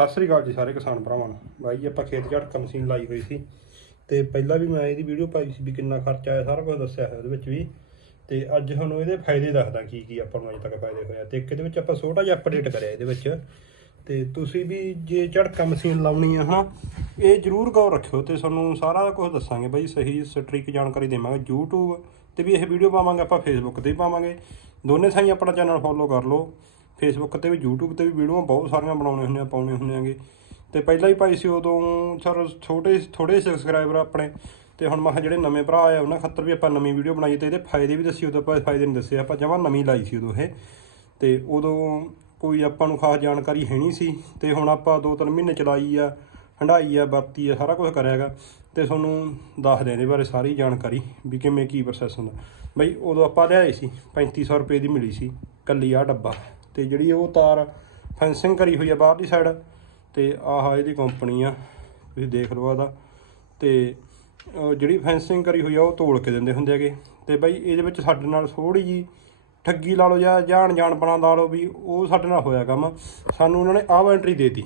ਸਤਿ ਸ੍ਰੀ ਅਕਾਲ ਜੀ ਸਾਰੇ ਕਿਸਾਨ ਭਰਾਵਾਂ ਨੂੰ। ਬਾਈ ਜੀ, ਆਪਾਂ ਖੇਤ ਝੜਕਾ ਮਸ਼ੀਨ ਲਾਈ ਹੋਈ ਸੀ ਤੇ ਪਹਿਲਾਂ ਵੀ ਮੈਂ ਇਹਦੀ ਵੀਡੀਓ ਪਾਈ ਸੀ ਵੀ ਕਿੰਨਾ ਖਰਚਾ ਆਇਆ, ਸਾਰਾ ਕੁਝ ਦੱਸਿਆ ਹੋਇਆ ਉਹਦੇ ਵਿੱਚ ਵੀ। ਤੇ ਅੱਜ ਤੁਹਾਨੂੰ ਇਹਦੇ ਫਾਇਦੇ ਦੱਸਦਾ ਕੀ ਕੀ ਆਪਾਂ ਨੂੰ ਅਜੇ ਤੱਕ ਫਾਇਦੇ ਹੋਇਆ ਤੇ ਇੱਕ ਇਹਦੇ ਵਿੱਚ ਆਪਾਂ ਛੋਟਾ ਜਿਹਾ ਅਪਡੇਟ ਕਰਿਆ ਇਹਦੇ ਵਿੱਚ। ਤੇ ਤੁਸੀਂ ਵੀ ਜੇ ਝੜਕਾ ਮਸ਼ੀਨ ਲਾਉਣੀ ਆ ਹਾਂ, ਇਹ ਜਰੂਰ ਗੌਰ ਰੱਖਿਓ ਤੇ ਤੁਹਾਨੂੰ ਸਾਰਾ ਕੁਝ ਦੱਸਾਂਗੇ ਬਾਈ, ਸਹੀ ਸਟ੍ਰਿਕ ਜਾਣਕਾਰੀ ਦੇਵਾਂਗੇ YouTube ਤੇ ਵੀ ਇਹ ਵੀਡੀਓ ਪਾਵਾਂਗੇ ਆਪਾਂ, Facebook ਤੇ ਵੀ ਪਾਵਾਂਗੇ। ਦੋਨੇ ਥਾਈਂ ਆਪਣਾ ਚੈਨਲ ਫੋਲੋ ਕਰ ਲਓ। ਫੇਸਬੁੱਕ ਤੇ ਵੀ, YouTube ਤੇ ਵੀ ਵੀਡੀਓ ਬਹੁਤ ਸਾਰੀਆਂ ਬਣਾਉਣੇ ਹੁੰਦੇ ਆ ਪਾਉਣੇ ਹੁੰਦੇ ਆਗੇ ਤੇ ਪਹਿਲਾਂ ਹੀ ਪਾਈ ਸੀ ਉਦੋਂ ਸਰ ਛੋਟੇ ਥੋੜੇ ਸਬਸਕ੍ਰਾਈਬਰ ਆਪਣੇ। ਤੇ ਹੁਣ ਮੈਂ ਕਿਹਾ ਜਿਹੜੇ ਨਵੇਂ ਭਰਾ ਆਏ ਉਹਨਾਂ ਖਾਤਰ ਵੀ ਆਪਾਂ ਨਵੀਂ ਵੀਡੀਓ ਬਣਾਈ ਤੇ ਇਹਦੇ ਫਾਇਦੇ ਵੀ ਦੱਸੀ ਉਦੋਂ ਆਪਾਂ ਫਾਇਦੇ ਨਹੀਂ ਦੱਸੇ। ਆਪਾਂ ਜਮਾਂ ਨਵੀਂ ਲਾਈ ਸੀ ਉਦੋਂ ਇਹ। ਤੇ ਉਦੋਂ ਕੋਈ ਆਪਾਂ ਨੂੰ ਖਾਸ ਜਾਣਕਾਰੀ ਹੈ ਨਹੀਂ ਸੀ। ਤੇ ਹੁਣ ਆਪਾਂ ਦੋ ਤਿੰਨ ਮਹੀਨੇ ਚਲਾਈ ਆ ਹੰਡਾਈ ਆ, ਵਰਤੀ ਆ, ਸਾਰਾ ਕੁਝ ਕਰਿਆਗਾ ਤੇ ਤੁਹਾਨੂੰ ਦੱਸ ਦੇ ਇਹਦੇ ਬਾਰੇ ਸਾਰੀ ਜਾਣਕਾਰੀ ਵੀ ਕਿਵੇਂ ਕੀ ਪ੍ਰੋਸੈਸ ਹੁੰਦਾ। ਬਈ ਉਦੋਂ ਆਪਾਂ ਲਿਆਏ ਸੀ 3500 ਰੁਪਏ ਦੀ ਮਿਲੀ ਸੀ, ਕੱਲੀ ਆ ਡੱਬਾ। ਤੇ ਜਿਹੜੀ ਉਹ ਤਾਰ ਫੈਂਸਿੰਗ ਕਰੀ ਹੋਈ ਆ ਬਾਹਰਲੀ ਸਾਈਡ ਤੇ ਆਹ ਇਹਦੀ ਕੰਪਨੀ ਆ, ਤੁਸੀਂ ਦੇਖ ਲਓ ਆਦਾ ਤੇ ਜਿਹੜੀ ਫੈਂਸਿੰਗ ਕਰੀ ਹੋਈ ਆ, ਉਹ ਤੋੜ ਕੇ ਦਿੰਦੇ ਹੁੰਦੇ ਹੈਗੇ। ਤੇ ਬਈ ਇਹਦੇ ਵਿੱਚ ਸਾਡੇ ਨਾਲ ਥੋੜੀ ਜੀ ਠੱਗੀ ਲਾ ਲਓ ਜਾਂ ਜਾਣ ਜਾਣ ਬਣਾ ਲਾ ਲਓ ਵੀ ਉਹ ਸਾਡੇ ਨਾਲ ਹੋਇਆ ਕੰਮ। ਸਾਨੂੰ ਉਹਨਾਂ ਨੇ ਆਹ ਬੈਟਰੀ ਦੇਤੀ।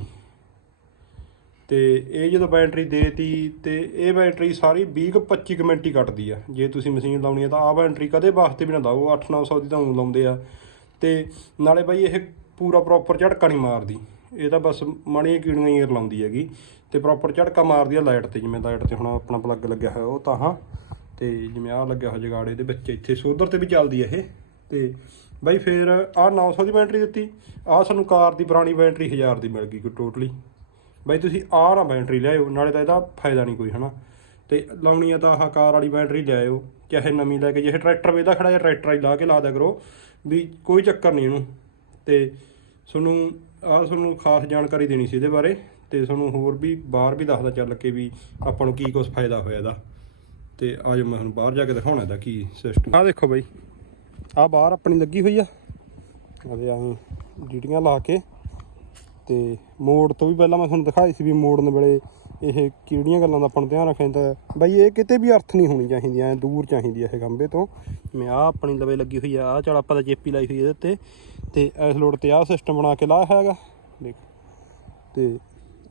ਤੇ ਇਹ ਜਦੋਂ ਬੈਟਰੀ ਦੇਤੀ, ਤੇ ਇਹ ਬੈਟਰੀ ਸਾਰੀ 20 ਕੁ 25 ਕੁ ਮਿੰਟ ਹੀ ਕੱਟਦੀ ਆ। ਜੇ ਤੁਸੀਂ ਮਸ਼ੀਨ ਲਾਉਣੀ ਆ ਤਾਂ ਆਹ ਬੈਟਰੀ ਕਦੇ ਵਾਸਤੇ ਵੀ ਨਾ ਲਾਓ। 8-900 ਦੀ ਤਾਂ ਲਾਉਂਦੇ ਆ। ਤੇ ਨਾਲੇ ਬਾਈ ਇਹ ਪੂਰਾ ਪ੍ਰੋਪਰ ਝਟਕਾ ਨਹੀਂ ਮਾਰਦੀ। ਇਹ ਤਾਂ ਬਸ ਮਾੜੀਆਂ ਕੀੜੀਆਂ ਹੀ ਲਾਉਂਦੀ ਹੈਗੀ। ਤੇ ਪ੍ਰੋਪਰ ਝਟਕਾ ਮਾਰਦੀ ਆ ਲਾਈਟ ਤੇ, ਜਿਵੇਂ ਲਾਈਟ ਤੇ ਹੁਣ ਆਪਣਾ ਪਲੱਗ ਲੱਗਿਆ ਹੋਇਆ ਉਹ ਤਾਂ ਹਾਂ। ਤੇ ਜਿਵੇਂ ਆਹ ਲੱਗਿਆ ਹੋਇਆ ਜਗਾੜੇ ਦੇ ਵਿੱਚ, ਇੱਥੇ ਸੋਧਰ ਤੇ ਵੀ ਚੱਲਦੀ ਆ ਇਹ। ਤੇ ਬਾਈ ਫੇਰ ਆਹ 900 ਦੀ ਬੈਟਰੀ ਦਿੱਤੀ। ਆਹ ਸਾਨੂੰ ਕਾਰ ਦੀ ਪੁਰਾਣੀ ਬੈਟਰੀ 1000 ਦੀ ਮਿਲ ਗਈ ਕੋਈ ਟੋਟਲੀ ਬਾਈ ਤੁਸੀਂ ਆਹ ਨਾ ਬੈਟਰੀ ਲਿਆਇਓ ਨਾਲੇ ਤਾਂ ਇਹਦਾ ਫਾਇਦਾ ਨਹੀਂ ਕੋਈ, ਹਨਾ? ਤੇ ਲਾਉਣੀ ਆ ਤਾਂ ਆਹ ਕਾਰ ਵਾਲੀ ਬੈਟਰੀ ਲਿਆਇਓ, ਚਾਹੇ ਨਵੀਂ ਲੈ ਕੇ ਜੇ ਟਰੈਕਟਰ ਵੇਦਾ ਖੜਾ ਜਾਂ ਟਰੈਕਟਰ ਹੀ ਲਾ ਕੇ ਲਾ ਦਿਆ ਕਰੋ, ਵੀ ਕੋਈ ਚੱਕਰ ਨਹੀਂ ਇਹਨੂੰ। ਤੇ ਤੁਹਾਨੂੰ, ਆਹ ਤੁਹਾਨੂੰ ਖਾਸ ਜਾਣਕਾਰੀ ਦੇਣੀ ਸੀ ਇਹਦੇ ਬਾਰੇ, ਤੇ ਤੁਹਾਨੂੰ ਹੋਰ ਵੀ ਬਾਹਰ ਵੀ ਦੱਸਦਾ ਚੱਲ ਕੇ ਵੀ ਆਪਾਂ ਨੂੰ ਕੀ ਕੁਝ ਫਾਇਦਾ ਹੋਇਆ ਇਹਦਾ। ਤੇ ਅੱਜ ਮੈਂ ਤੁਹਾਨੂੰ ਬਾਹਰ ਜਾ ਕੇ ਦਿਖਾਉਣਾ ਇਹਦਾ ਕੀ ਸਿਸਟਮ ਆਹ ਦੇਖੋ ਬਾਈ, ਆਹ ਬਾਹਰ ਆਪਣੀ ਲੱਗੀ ਹੋਈ ਆ। ਅਦੇ ਆਂ ਡੀਟੀਆਂ ਲਾ ਕੇ, ਤੇ ਮੋੜ ਤੋਂ ਵੀ ਪਹਿਲਾਂ ਮੈਂ ਤੁਹਾਨੂੰ ਦਿਖਾਈ ਸੀ ਵੀ ਮੋੜਨ ਵੇਲੇ ਇਹ ਕਿਹੜੀਆਂ ਗੱਲਾਂ ਦਾ ਆਪਾਂ ਨੂੰ ਧਿਆਨ ਰੱਖਣਾ ਚਾਹੀਦਾ ਬਾਈ ਇਹ ਕਿਤੇ ਵੀ ਅਰਥ ਨਹੀਂ ਹੋਣੀ ਚਾਹੀਦੀ, ਐ ਦੂਰ ਚਾਹੀਦੀ ਐ ਇਹ ਗੰਬੇ ਤੋਂ। ਮੈਂ ਆ ਆਪਣੀ ਲਵੇ ਲੱਗੀ ਹੋਈ ਆ ਆ ਚਲ ਆਪਾਂ ਤਾਂ ਜੇਪੀ ਲਾਈ ਹੋਈ ਇਹਦੇ ਉੱਤੇ। ਤੇ ਇਸ ਲੋੜ ਤੇ ਆਹ ਸਿਸਟਮ ਬਣਾ ਕੇ ਲਾਇਆ ਹੈਗਾ। ਦੇਖ। ਤੇ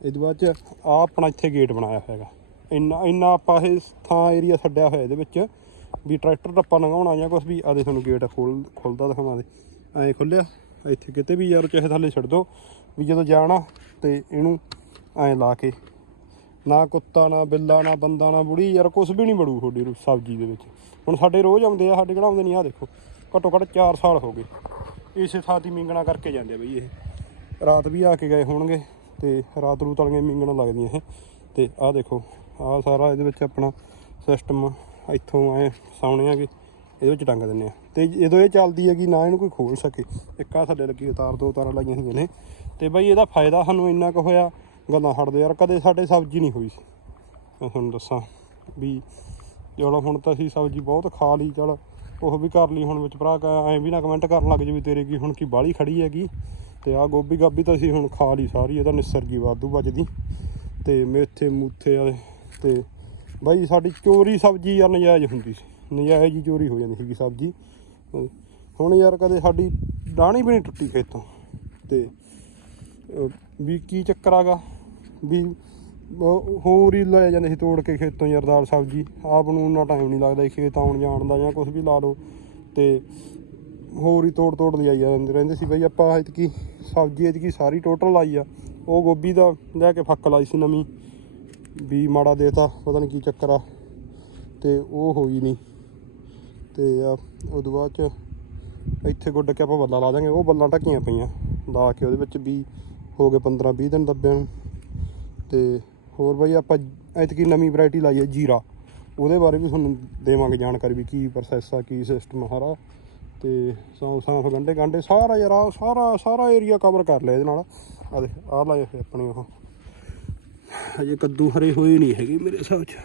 ਇਹਦੇ ਬਾਅਦ ਚ ਆ ਆਪਣਾ ਇੱਥੇ ਗੇਟ ਬਣਾਇਆ ਹੈਗਾ। ਇੰਨਾ ਇੰਨਾ ਆਪਾਂ ਇਹ ਥਾਂ ਏਰੀਆ ਛੱਡਿਆ ਹੋਇਆ ਇਹਦੇ ਵਿੱਚ ਵੀ ਟਰੈਕਟਰ ਟੱਪਾ ਲੰਘਾਉਣਾ ਜਾਂ ਕੁਝ ਵੀ ਆਦੇ ਤੁਹਾਨੂੰ ਗੇਟ ਖੋਲ, ਖੁੱਲਦਾ ਦਿਖਾਵਾਂ ਦੇ ਐਂ ਖੁੱਲਿਆ। ਇੱਥੇ ਕਿਤੇ ਵੀ ਯਾਰ ਚਾਹੇ ਥੱਲੇ ਛੱਡ ਦੋ। ਵੀ ਜਦੋਂ ਜਾਣਾ ਤੇ ਇਹਨੂੰ ਐਂ ਲਾ ਕੇ ਨਾ ਕੁੱਤਾ, ਨਾ ਬਿੱਲਾ, ਨਾ ਬੰਦਾ, ਨਾ ਬੁੜੀ, ਯਾਰ ਕੁਝ ਵੀ ਨਹੀਂ ਬੜੂ ਤੁਹਾਡੀ ਰੂ ਸਬਜ਼ੀ ਦੇ ਵਿੱਚ। ਹੁਣ ਸਾਡੇ ਰੋਜ਼ ਆਉਂਦੇ ਆ, ਸਾਡੇ ਕਿਹੜਾ ਆਉਂਦੇ ਨਹੀਂ ਆ ਦੇਖੋ, ਘੱਟੋ ਘੱਟ 4 ਸਾਲ ਹੋ ਗਏ। ਇਸੇ ਥਾਂ ਦੀ ਮਿੰਗਣਾ ਕਰਕੇ ਜਾਂਦੇ ਆ ਬਈ ਇਹ। ਰਾਤ ਵੀ ਆ ਕੇ ਗਏ ਹੋਣਗੇ ਤੇ ਰਾਤ ਰੂਤ ਵਾਲੀਆਂ ਮਿੰਗਣਾ ਲੱਗਦੀਆਂ ਇਹ। ਤੇ ਆਹ ਦੇਖੋ, ਆਹ ਸਾਰਾ ਇਹਦੇ ਵਿੱਚ ਆਪਣਾ ਸਿਸਟਮ ਇੱਥੋਂ ਐ ਸਾਉਣੇ ਆਗੇ ਇਹਦੇ ਵਿੱਚ ਟੰਗ ਦਿੰਨੇ ਆ। ਤੇ ਜਦੋਂ ਇਹ ਚੱਲਦੀ ਹੈਗੀ, ਨਾ ਇਹਨੂੰ ਕੋਈ ਖੋਲ ਸਕੇ। ਇੱਕ ਆ ਥੱਲੇ ਲੱਗੀ ਤਾਰ, ਦੋ ਤਾਰਾਂ ਲਾਈਆਂ ਹੋਈਆਂ ਨੇ। ਤੇ ਬਈ ਇਹਦਾ ਫਾਇਦਾ ਸਾਨੂੰ ਇੰਨਾ ਕੁ ਹੋਇਆ ਗੱਲਾਂ ਹਟਦੇ ਯਾਰ, ਕਦੇ ਸਾਡੇ ਸਬਜ਼ੀ ਨਹੀਂ ਹੋਈ ਸੀ। ਮੈਂ ਤੁਹਾਨੂੰ ਦੱਸਾਂ ਵੀ ਚਲੋ ਹੁਣ ਤਾਂ ਅਸੀਂ ਸਬਜ਼ੀ ਬਹੁਤ ਖਾ ਲਈ, ਚਲ ਉਹ ਵੀ ਕਰ ਲਈ ਹੁਣ ਵਿੱਚ ਭਰਾ ਐਂ ਵੀ ਨਾ ਕਮੈਂਟ ਕਰਨ ਲੱਗ ਜੇ ਵੀ ਤੇਰੇ ਕੀ ਹੁਣ ਕੀ ਬਾਲੀ ਖੜੀ ਹੈਗੀ। ਤੇ ਆ ਗੋਭੀ ਗਾਭੀ ਤਾਂ ਅਸੀਂ ਹੁਣ ਖਾ ਲਈ ਸਾਰੀ, ਇਹਦਾ ਨਿਸਰਗੀ ਵਾਧੂ ਬਚਦੀ ਤੇ ਮੇਥੇ ਮੂਥੇ ਵਾਲੇ, ਤੇ ਬਾਈ ਸਾਡੀ ਚੋਰੀ ਸਬਜ਼ੀ ਯਾਰ ਨਜਾਇਜ਼ ਹੁੰਦੀ ਸੀ। ਨਜਾਇਜ਼ ਹੀ ਚੋਰੀ ਹੋ ਜਾਂਦੀ ਸੀਗੀ ਸਬਜ਼ੀ। ਹੁਣ ਯਾਰ ਕਦੇ ਸਾਡੀ ਡਾਣੀ ਵੀ ਨਹੀਂ ਟੁੱਟੀ ਖੇਤੋਂ। ਤੇ ਵੀ ਕੀ ਚੱਕਰ ਆਗਾ ਵੀ ਹੋਰ ਹੀ ਲੈ ਜਾਂਦੇ ਸੀ ਤੋੜ ਕੇ ਖੇਤੋਂ ਯਾਰ ਦਾਲ ਸਬਜ਼ੀ। ਆਪ ਨੂੰ ਉਹਨਾਂ ਟਾਈਮ ਨਹੀਂ ਲੱਗਦਾ ਖੇਤ ਆਉਣ ਜਾਣ ਦਾ ਜਾਂ ਕੁਝ ਵੀ ਲਾ ਲਓ। ਤੇ ਹੋਰ ਹੀ ਤੋੜ ਤੋੜ ਲਿਆਈ ਜਾਂਦੇ ਰਹਿੰਦੇ ਸੀ ਬਈ ਆਪਾਂ ਐਤਕੀ ਸਬਜ਼ੀ ਐਤਕੀ ਸਾਰੀ ਟੋਟਲ ਲਾਈ ਆ। ਉਹ ਗੋਭੀ ਦਾ ਲੈ ਕੇ ਫੱਕ ਲਾਈ ਸੀ ਨਵੀਂ। ਵੀ ਮਾੜਾ ਦੇਤਾ, ਪਤਾ ਨਹੀਂ ਕੀ ਚੱਕਰ ਆ। ਤੇ ਉਹ ਹੋਈ ਨਹੀਂ ਤੇ ਆ ਉਦੋਂ ਬਾਅਦ ਚ ਇੱਥੇ ਗੁੱਡ ਕੇ ਆਪਾਂ ਬੱਲਾ ਲਾ ਦਾਂਗੇ ਉਹ ਬੱਲਾਂ ਢੱਕੀਆਂ ਪਈਆਂ। ਲਾ ਕੇ ਉਹਦੇ ਵਿੱਚ ਵੀ ਹੋ ਗਏ 15 20 ਦਿਨ ਦੱਬਿਆਂ ਨੂੰ। ਤੇ ਹੋਰ ਬਾਈ ਆਪਾਂ ਐਤਕੀ ਨਵੀਂ ਵੈਰਾਈਟੀ ਲਾਈ ਹੈ ਜੀਰਾ। ਉਹਦੇ ਬਾਰੇ ਵੀ ਤੁਹਾਨੂੰ ਦੇਵਾਂਗੇ ਜਾਣਕਾਰੀ ਵੀ ਕੀ ਪ੍ਰੋਸੈਸ ਆ, ਕੀ ਸਿਸਟਮ ਸਾਰਾ। ਤੇ ਸੌਂ ਸਾਂਫ ਗੰਡੇ ਗੰਡੇ ਸਾਰਾ ਯਾਰ, ਆਹ ਸਾਰਾ ਸਾਰਾ ਏਰੀਆ ਕਵਰ ਕਰ ਲਿਆ ਇਹਦੇ ਨਾਲ। ਆ ਦੇਖ, ਆਹ ਲਾਏ ਹੋਏ ਆਪਣੇ ਉਹ। ਹਜੇ ਕੱਦੂ ਹਰੇ ਹੋਏ ਨਹੀਂ ਹੈਗੇ ਮੇਰੇ ਹਿਸਾਬ 'ਚ।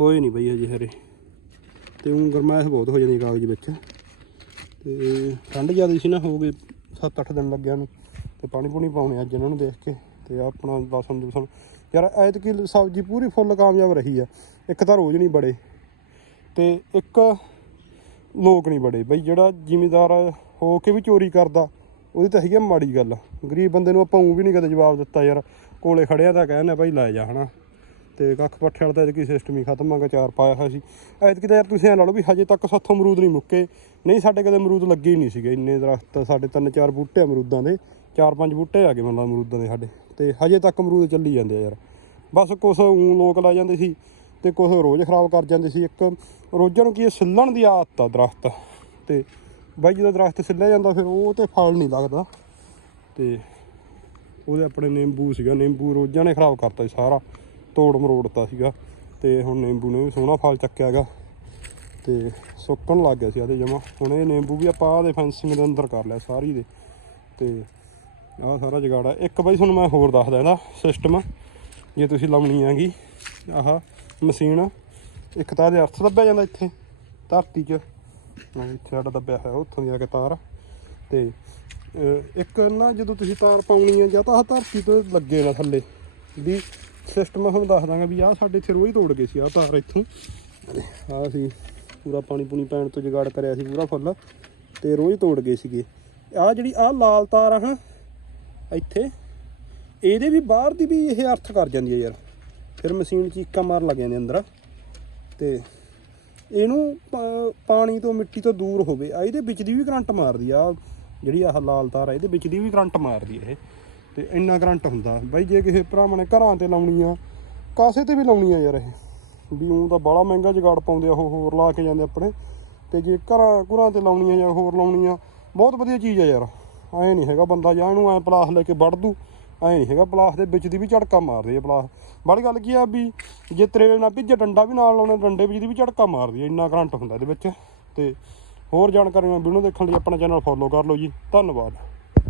ਹੋਏ ਨਹੀਂ ਬਈ ਹਜੇ ਹਰੇ। ਤੇ ਉਹ ਗਰਮਾਇਸ਼ ਬਹੁਤ ਹੋ ਜਾਂਦੀ ਕਾਗਜ਼ ਵਿੱਚ। ਤੇ ਠੰਡ ਜ਼ਿਆਦਾ ਸੀ ਨਾ, ਹੋ ਗਏ 7-8 ਦਿਨ ਲੱਗਿਆ ਨੂੰ। ਤੇ ਪਾਣੀ ਪੂਣੀ ਪਾਉਣੇ ਅੱਜ ਇਹਨਾਂ ਨੂੰ ਦੇਖ ਕੇ। ਤੇ ਆਪਣਾ ਲਸਣ ਲੁਸਣ ਯਾਰ ਐਤਕੀ ਸਬਜ਼ੀ ਪੂਰੀ ਫੁੱਲ ਕਾਮਯਾਬ ਰਹੀ ਆ। ਇੱਕ ਤਾਂ ਰੋਜ਼ ਨਹੀਂ ਬੜੇ ਤੇ ਇੱਕ ਲੋਕ ਨਹੀਂ ਬੜੇ। ਬਈ ਜਿਹੜਾ ਜ਼ਿਮੀਦਾਰ ਹੋ ਕੇ ਵੀ ਚੋਰੀ ਕਰਦਾ, ਉਹਦੀ ਤਾਂ ਹੈਗੀ ਆ ਮਾੜੀ ਗੱਲ। ਗਰੀਬ ਬੰਦੇ ਨੂੰ ਆਪਾਂ ਉਹ ਵੀ ਨਹੀਂ ਕਦੇ ਜਵਾਬ ਦਿੱਤਾ ਯਾਰ, ਕੋਲੇ ਖੜਿਆ ਤਾਂ ਕਹਿੰਦੇ ਭਾਈ ਲੈ ਜਾ ਹਨਾ। ਤੇ ਕੱਖ ਪੱਠੇ ਵਾਲਾ ਤਾਂ ਐਤਕੀ ਸਿਸਟਮ ਹੀ ਖਤਮ ਆਗਾ ਚਾਰ ਪਾਇਆ ਹੋਇਆ ਸੀ। ਐਤਕੀ ਤਾਂ ਯਾਰ ਤੁਸੀਂ ਐ ਲਾ ਲਓ ਵੀ ਹਜੇ ਤੱਕ ਸਾਥੋਂ ਅਮਰੂਦ ਨਹੀਂ ਮੁੱਕੇ। ਨਹੀਂ ਸਾਡੇ ਕਦੇ ਅਮਰੂਦ ਲੱਗੇ ਹੀ ਨਹੀਂ ਸੀਗੇ। ਇੰਨੇ ਦਰਖਤ ਸਾਡੇ ਤਿੰਨ ਚਾਰ ਬੂਟੇ ਅਮਰੂਦਾਂ ਦੇ। ਚਾਰ ਪੰਜ ਬੂਟੇ ਆ ਗਏ ਮਤਲਬ ਅਮਰੂਦਾਂ ਦੇ ਸਾਡੇ। ਤੇ ਹਜੇ ਤੱਕ ਅਮਰੂਦ ਚੱਲੀ ਜਾਂਦੇ ਆ ਯਾਰ। ਬਸ ਕੁਛ ਊਂ ਲੋਕ ਲਾ ਜਾਂਦੇ ਸੀ ਤੇ ਕੁਛ ਰੋਜ਼ ਖਰਾਬ ਕਰ ਜਾਂਦੇ ਸੀ। ਇੱਕ ਰੋਜ਼ਾਂ ਨੂੰ ਕੀ ਸਿੱਲਣ ਦੀ ਆਦਤ ਆ ਦਰਖਤ। ਤੇ ਬਾਈ ਜਦੋਂ ਦਰਖਤ ਸਿੱਲਿਆ ਜਾਂਦਾ ਫਿਰ ਉਹ ਤੇ ਫਲ ਨਹੀਂ ਲੱਗਦਾ। ਤੇ ਉਹਦੇ ਆਪਣੇ ਨਿੰਬੂ ਸੀਗਾ। ਨਿੰਬੂ ਰੋਜ਼ਾਂ ਨੇ ਖਰਾਬ ਕਰਤਾ ਸੀ ਸਾਰਾ। ਤੋੜ ਮਰੋੜਤਾ ਸੀਗਾ। ਤੇ ਹੁਣ ਨਿੰਬੂ ਨੇ ਵੀ ਸੋਹਣਾ ਫਲ ਚੱਕਿਆਗਾ ਤੇ ਸੁੱਕਣ ਲੱਗ ਗਿਆ ਸੀ ਆਦੇ ਜਮਾ। ਹੁਣ ਇਹ ਨਿੰਬੂ ਵੀ ਆਪਾਂ ਆਦੇ ਫੈਂਸਿੰਗ ਦੇ ਅੰਦਰ ਕਰ ਲਿਆ ਸਾਰੀ ਦੇ। ਤੇ ਆਹ ਸਾਰਾ ਜਗਾੜ ਆ। ਇੱਕ ਬਾਈ ਤੁਹਾਨੂੰ ਮੈਂ ਹੋਰ ਦੱਸਦਾ ਇਹਦਾ ਸਿਸਟਮ ਜੇ ਤੁਸੀਂ ਲਾਉਣੀ ਹੈਗੀ, ਆਹ ਮਸ਼ੀਨ ਇੱਕ ਤਾਂ ਇਹਦੇ ਅਰਥ ਦੱਬਿਆ ਜਾਂਦਾ ਇੱਥੇ, ਧਰਤੀ 'ਚ। ਇੱਥੇ ਸਾਡਾ ਦੱਬਿਆ ਹੋਇਆ, ਉੱਥੋਂ ਦੀ ਆ ਕੇ ਤਾਰ। ਤੇ ਇੱਕ ਨਾ ਜਦੋਂ ਤੁਸੀਂ ਤਾਰ ਪਾਉਣੀ ਹੈ ਜਾਂ ਤਾਂ ਆਹ ਧਰਤੀ ਤੋਂ ਲੱਗੇ ਨਾ ਥੱਲੇ। ਵੀ ਸਿਸਟਮ ਤੁਹਾਨੂੰ ਦੱਸ ਦਾਂਗਾ ਵੀ ਆਹ ਸਾਡੇ ਇੱਥੇ ਰੋਜ਼ ਤੋੜ ਗਏ ਸੀ, ਆਹ ਤਾਰ ਇੱਥੋਂ। ਆਹ ਸੀ ਪੂਰਾ ਪਾਣੀ ਪੂਣੀ ਪੈਣ ਤੋਂ ਜੁਗਾੜ ਕਰਿਆ ਸੀ, ਪੂਰਾ ਫੁੱਲ। ਤੇ ਰੋਜ਼ ਤੋੜ ਗਏ ਸੀਗੇ। ਆਹ ਜਿਹੜੀ ਆਹ ਲਾਲ ਤਾਰ ਆ ਹਾਂ ਇੱਥੇ। ਇਹਦੇ ਵੀ ਬਾਹਰ ਦੀ ਵੀ ਇਹ ਅਰਥ ਕਰ ਜਾਂਦੀ ਹੈ ਯਾਰ। ਫਿਰ ਮਸ਼ੀਨ ਚੀਕਾਂ ਮਾਰ ਲੱਗ ਜਾਂਦੇ ਅੰਦਰ। ਤੇ ਇਹਨੂੰ ਪਾ- ਪਾਣੀ ਤੋਂ ਮਿੱਟੀ ਤੋਂ ਦੂਰ ਹੋਵੇ। ਆ ਇਹਦੇ ਵਿੱਚ ਦੀ ਵੀ ਕਰੰਟ ਮਾਰਦੀ ਆ। ਜਿਹੜੀ ਆਹ ਲਾਲ ਤਾਰ ਆ, ਇਹਦੇ ਵਿੱਚ ਦੀ ਵੀ ਕਰੰਟ ਮਾਰਦੀ ਇਹ। ਤੇ ਇੰਨਾ ਕਰੰਟ ਹੁੰਦਾ। ਬਾਈ ਜੇ ਕਿਸੇ ਭਰਾਵਾਂ ਨੇ ਘਰਾਂ ਤੇ ਲਾਉਣੀ ਆ ਕਾਸੇ ਤੇ ਵੀ ਲਾਉਣੀ ਆ ਯਾਰ ਇਹ। ਵੀ ਉਹ ਤਾਂ ਬੜਾ ਮਹਿੰਗਾ ਜਗਾੜ ਪਾਉਂਦੇ ਆ, ਉਹ ਹੋਰ ਲਾ ਕੇ ਜਾਂਦੇ ਆਪਣੇ। ਤੇ ਜੇ ਘਰਾਂ, ਘੁਰਾਂ ਤੇ ਲਾਉਣੀ ਆ ਜਾਂ ਹੋਰ ਲਾਉਣੀ ਆ ਬਹੁਤ ਵਧੀਆ ਚੀਜ਼ ਆ ਯਾਰ। ਐ ਨਹੀਂ ਹੈਗਾ ਬੰਦਾ ਜਾਂ ਇਹਨੂੰ ਐ ਪਲਾਸ ਲੈ ਕੇ ਵੜ ਦੂ, ਐ ਨਹੀਂ ਹੈਗਾ ਪਲਾਸ ਦੇ ਵਿੱਚ ਦੀ ਵੀ ਝਟਕਾ ਮਾਰਦੀ ਆ ਪਲਾਸ। ਬੜੀ ਗੱਲ ਕੀ ਆ ਵੀ ਜੇ ਤਰੇਲ ਨਾਲ ਭਿੱਜੇ ਡੰਡਾ ਵੀ ਨਾਲ ਲਾਉਣੇ, ਡੰਡੇ ਵਿੱਚ ਦੀ ਵੀ ਝਟਕਾ ਮਾਰਦੀ ਹੈ, ਇੰਨਾ ਕਰੰਟ ਹੁੰਦਾ ਇਹਦੇ ਵਿੱਚ। ਤੇ ਹੋਰ ਜਾਣਕਾਰੀਆਂ ਵੀਡੀਓ ਦੇਖਣ ਲਈ ਆਪਣਾ ਚੈਨਲ ਫੋਲੋ ਕਰ ਲਓ ਜੀ। ਧੰਨਵਾਦ।